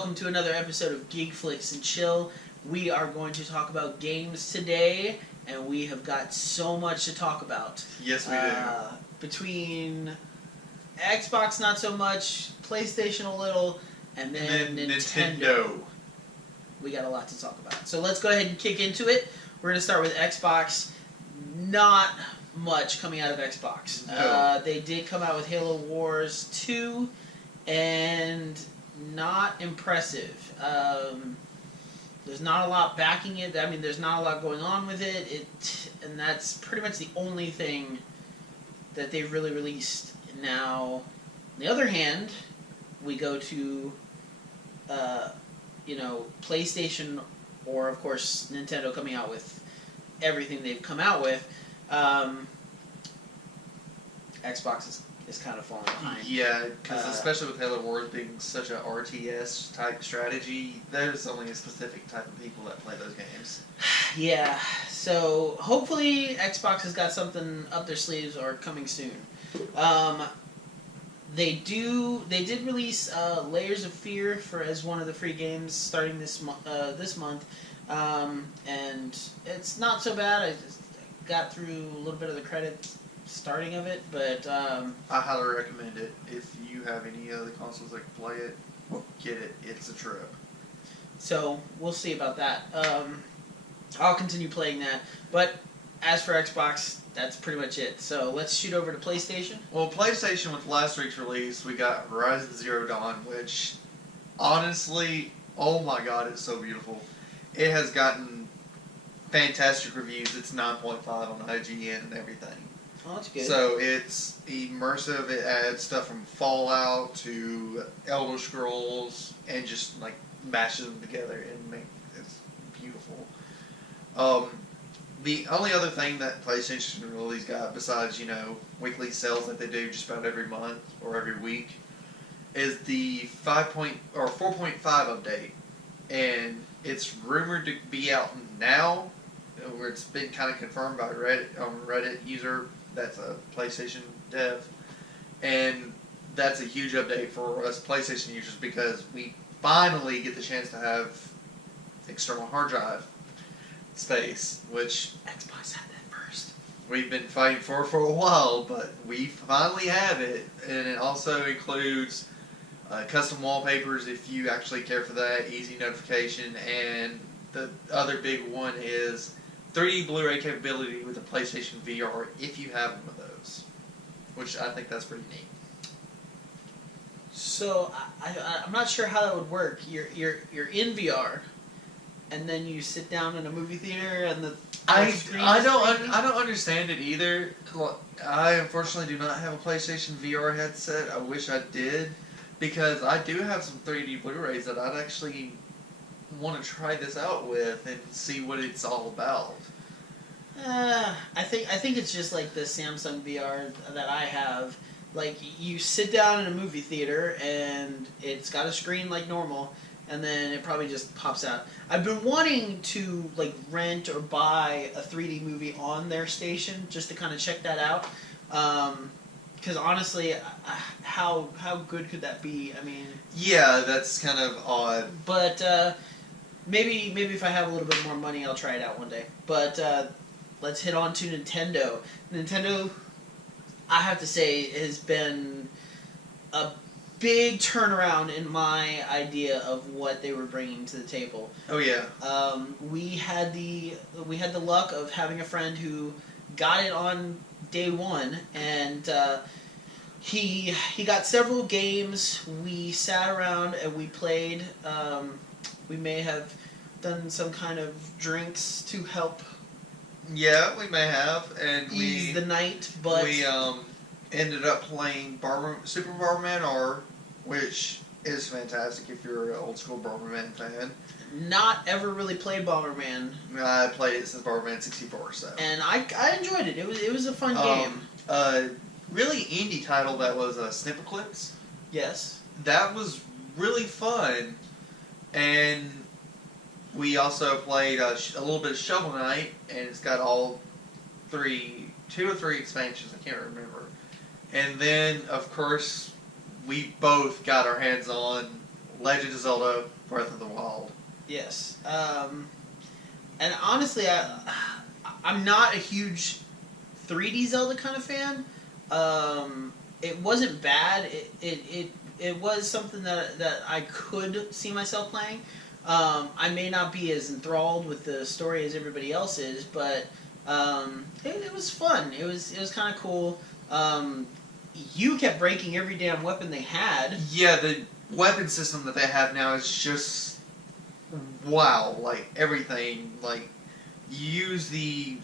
Welcome to another episode of Geekflix and Chill. We are going to talk about games today, and we have got so much to talk about. Yes, we do. Between Xbox, not so much, PlayStation a little, and then Nintendo. We got a lot to talk about. So let's go ahead and kick into it. We're going to start with Xbox. Not much coming out of Xbox. No. They did come out with Halo Wars 2, and not impressive. There's not a lot backing it. I mean, there's not a lot going on with it. And that's pretty much the only thing that they've really released. Now, on the other hand, we go to, PlayStation, or of course Nintendo coming out with everything they've come out with. Xbox is kind of falling behind. Yeah, because especially with Halo Wars being such a RTS type strategy, there's only a specific type of people that play those games. Yeah, so hopefully Xbox has got something up their sleeves or coming soon. They did release Layers of Fear as one of the free games starting this month, and it's not so bad. I just got through a little bit of the credits starting of it, but I highly recommend it. If you have any other consoles that can play it, get it. It's a trip. So we'll see about that. I'll continue playing that, but as for Xbox, that's pretty much it. So let's shoot over to PlayStation. Well, PlayStation, with last week's release, we got Horizon Zero Dawn, which, honestly, oh my god, it's so beautiful. It has gotten fantastic reviews. It's 9.5 on IGN and everything. Oh, that's good. So it's immersive. It adds stuff from Fallout to Elder Scrolls and just like mashes them together and it's beautiful. The only other thing that PlayStation really's got, besides weekly sales that they do just about every month or every week, is the 4.5 update, and it's rumored to be out now. Where it's been kind of confirmed by Reddit user that's a PlayStation dev, and that's a huge update for us PlayStation users because we finally get the chance to have external hard drive space, which Xbox had that first. we've been fighting for a while, but we finally have it, and it also includes custom wallpapers if you actually care for that, easy notification, and the other big one is 3D Blu-ray capability with the PlayStation VR if you have one of those, which I think that's pretty neat. So I'm not sure how that would work. You're in VR, and then you sit down in a movie theater, and the I don't understand it either. I unfortunately do not have a PlayStation VR headset. I wish I did, because I do have some 3D Blu-rays that I'd actually want to try this out with and see what it's all about. I think it's just like the Samsung VR that I have. Like, you sit down in a movie theater and it's got a screen like normal, and then it probably just pops out. I've been wanting to like rent or buy a 3D movie on their station just to kind of check that out. Because honestly, how good could that be? I mean, yeah, that's kind of odd. But maybe if I have a little bit more money, I'll try it out one day. But let's hit on to Nintendo. Nintendo, I have to say, has been a big turnaround in my idea of what they were bringing to the table. Oh yeah. We had the luck of having a friend who got it on day one, and he got several games. We sat around and we played. We may have done some kind of drinks to help. Yeah, we may have, and ease the night, but we ended up playing Super Bomberman R, which is fantastic if you're an old school Bomberman fan. Not ever really played Bomberman. I played it since Bomberman 64, so. And I enjoyed it. It was a fun game. Really indie title that was Snipperclips. Yes. That was really fun, and we also played a little bit of Shovel Knight, and it's got two or three expansions, I can't remember. And then, of course, we both got our hands on Legend of Zelda: Breath of the Wild. Yes. And honestly, I'm not a huge 3D Zelda kind of fan. It wasn't bad. It was something that I could see myself playing. I may not be as enthralled with the story as everybody else is, but it was fun. It was kind of cool. You kept breaking every damn weapon they had. Yeah, the weapon system that they have now is just wow. Like everything, like you use the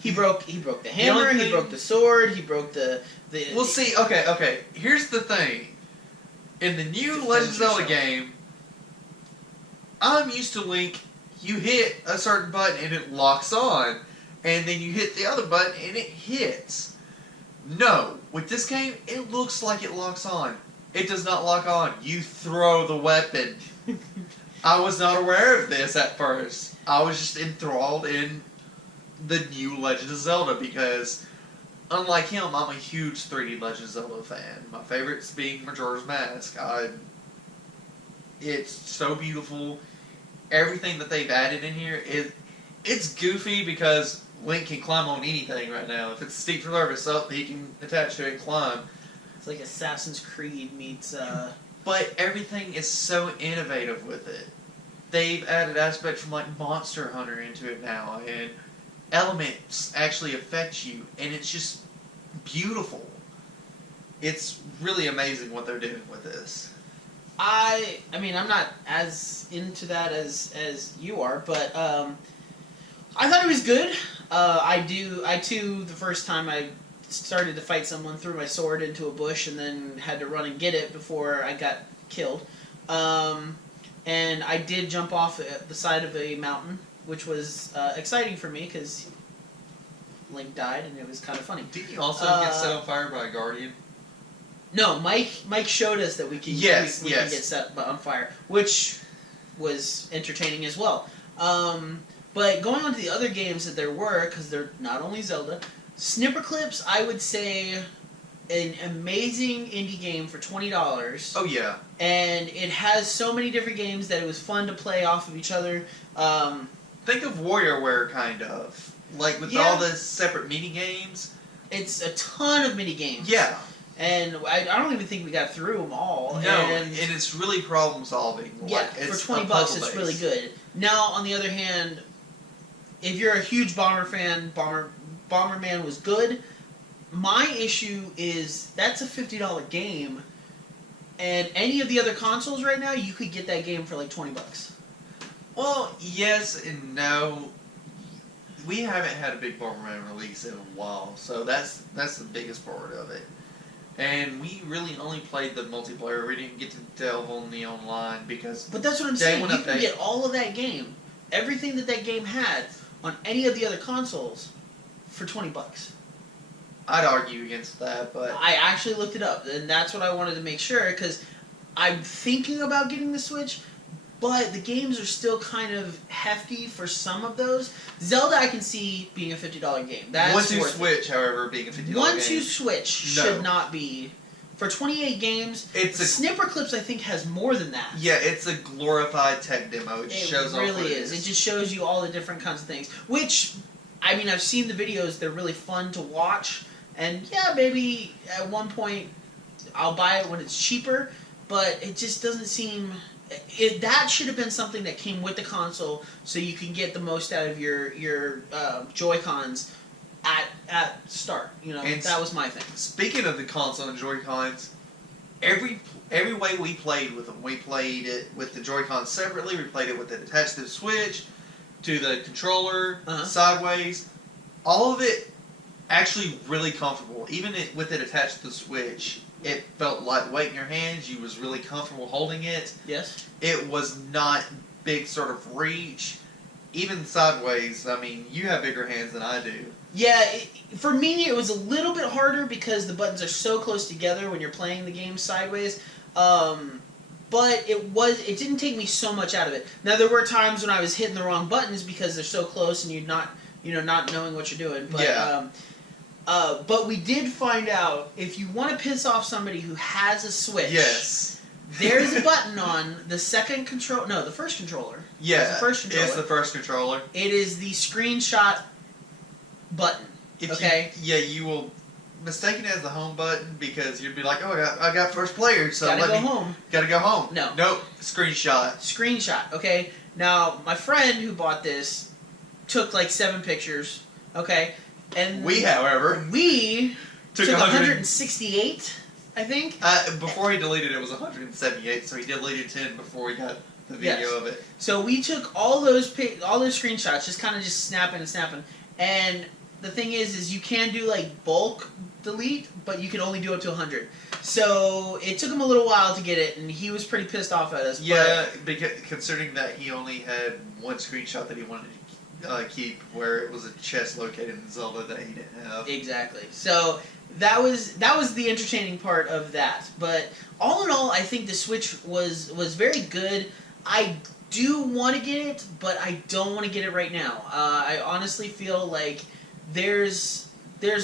He broke the hammer. He broke the sword. He broke the. Well, see, okay. Here's the thing. In the new Legend of Zelda game, I'm used to Link. You hit a certain button and it locks on, and then you hit the other button and it hits. No, with this game, it looks like it locks on. It does not lock on. You throw the weapon. I was not aware of this at first. I was just enthralled in the new Legend of Zelda because, unlike him, I'm a huge 3D Legend of Zelda fan. My favorites being Majora's Mask. It's so beautiful. Everything that they've added in here it's goofy because Link can climb on anything right now. If it's a steep surface up, he can attach to it and climb. It's like Assassin's Creed meets. But everything is so innovative with it. They've added aspects from like Monster Hunter into it now, and elements actually affect you, and it's just beautiful. It's really amazing what they're doing with this. I mean, I'm not as into that as you are, but I thought it was good. I too, the first time I started to fight someone, threw my sword into a bush and then had to run and get it before I got killed. And I did jump off the side of a mountain, which was exciting for me because Link died and it was kind of funny. Did you also get set on fire by a guardian? No, Mike showed us that we can get set on fire, which was entertaining as well. But going on to the other games that there were, because they're not only Zelda, Snipperclips, I would say an amazing indie game for $20. Oh yeah. And it has so many different games that it was fun to play off of each other. Think of WarioWare, kind of. Like with all the separate mini games. It's a ton of mini games. Yeah. And I don't even think we got through them all. No, and it's really problem solving. Yeah, like, for $20 it's really good. Now, on the other hand, if you're a huge Bomber fan, Bomberman was good. My issue is that's a $50 game, and any of the other consoles right now, you could get that game for like $20. Well, yes and no. We haven't had a big Bomberman release in a while, so that's the biggest part of it. And we really only played the multiplayer. We didn't get to delve on the online because. But that's what I'm saying. You can get all of that game, everything that game had, on any of the other consoles, for $20. I'd argue against that, but I actually looked it up, and that's what I wanted to make sure because I'm thinking about getting the Switch, but the games are still kind of hefty for some of those. Zelda, I can see being a $50 game. That's 1-2 Switch, however, being a $50 game. 1-2 Switch should not be. For 28 games, Snipperclips, I think, has more than that. Yeah, it's a glorified tech demo. It shows really off what it is. It just shows you all the different kinds of things. Which, I mean, I've seen the videos. They're really fun to watch. And, yeah, maybe at one point I'll buy it when it's cheaper. But it just doesn't seem... that should have been something that came with the console so you can get the most out of your Joy-Cons at start. You know, and that was my thing. Speaking of the console and Joy-Cons, every way we played with them, we played it with the Joy-Cons separately, we played it with it attached to the Switch, to the controller, sideways, all of it actually really comfortable. Even with it attached to the Switch, it felt lightweight in your hands. You was really comfortable holding it. Yes. It was not big sort of reach. Even sideways, I mean, you have bigger hands than I do. Yeah, for me it was a little bit harder because the buttons are so close together when you're playing the game sideways. But it didn't take me so much out of it. Now there were times when I was hitting the wrong buttons because they're so close and you're not knowing what you're doing. But But we did find out if you want to piss off somebody who has a Switch. Yes. There's a button on the second control. No, the first controller. Yeah, it's the first controller. It's the first controller. It is the screenshot button. Okay. You will mistake it as the home button because you'd be like, oh, I got first player, so gotta go home. Gotta go home. No. Nope. Screenshot. Screenshot. Okay. Now my friend who bought this took like 7 pictures. Okay. And we, however, took 168. I think. Before he deleted it was 178, so he deleted 10 before he got the video of it. So we took all those screenshots, just kind of snapping, and the thing is you can do like bulk delete, but you can only do up to 100. So it took him a little while to get it, and he was pretty pissed off at us. Yeah, because considering that he only had one screenshot that he wanted to keep, where it was a chest located in Zelda that he didn't have. Exactly. So that was the entertaining part of that. But all in all, I think the Switch was very good. I do want to get it, but I don't want to get it right now. I honestly feel like there's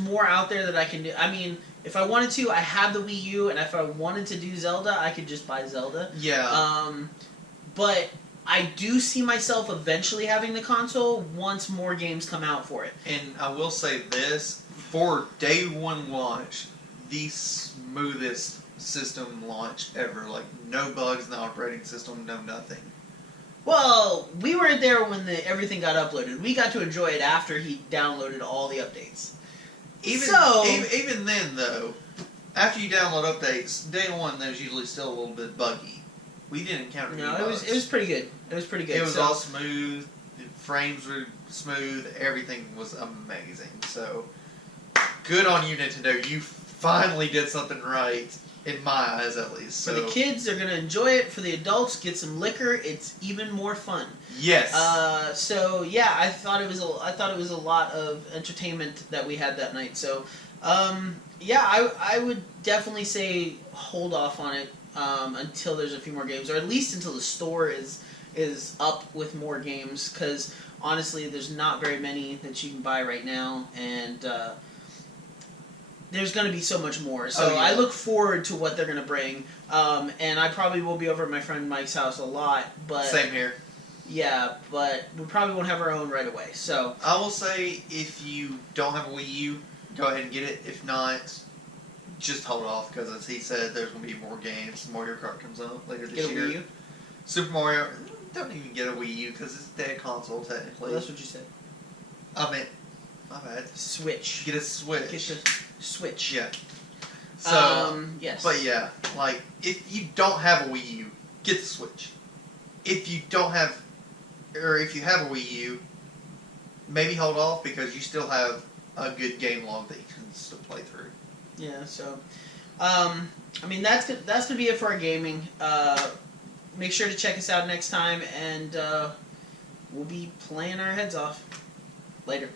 more out there that I can do. I mean, if I wanted to, I have the Wii U, and if I wanted to do Zelda, I could just buy Zelda. Yeah. But I do see myself eventually having the console once more games come out for it. And I will say this, for day one launch, the smoothest system launch ever. Like, no bugs in the operating system, no nothing. Well, we weren't there when everything got uploaded. We got to enjoy it after he downloaded all the updates. Even then, though, after you download updates, day one, there's usually still a little bit buggy. We didn't encounter any bugs. It was pretty good. It was pretty good. It was all smooth. The frames were smooth. Everything was amazing. So, good on you, Nintendo. You finally did something right, in my eyes at least. So. For the kids, they're going to enjoy it. For the adults, get some liquor. It's even more fun. Yes. So yeah, I thought it was a lot of entertainment that we had that night. So, yeah, I would definitely say hold off on it until there's a few more games, or at least until the store is up with more games. Because honestly, there's not very many that you can buy right now, and there's going to be so much more. So I look forward to what they're going to bring. And I probably will be over at my friend Mike's house a lot. But same here. Yeah, but we probably won't have our own right away. So I will say, if you don't have a Wii U, go ahead and get it. If not, just hold off, because as he said, there's going to be more games. Mario Kart comes out later this year. Get a Wii U? Super Mario, don't even get a Wii U, because it's a dead console, technically. Well, that's what you said. I meant, my bad. Switch. Get a Switch. Get the Switch. Yeah. So, yes. But yeah, like, if you don't have a Wii U, get the Switch. If you don't have, or if you have a Wii U, maybe hold off, because you still have a good game log that you can still play through. Yeah, so, I mean, that's gonna be it for our gaming. Make sure to check us out next time, and we'll be playing our heads off. Later.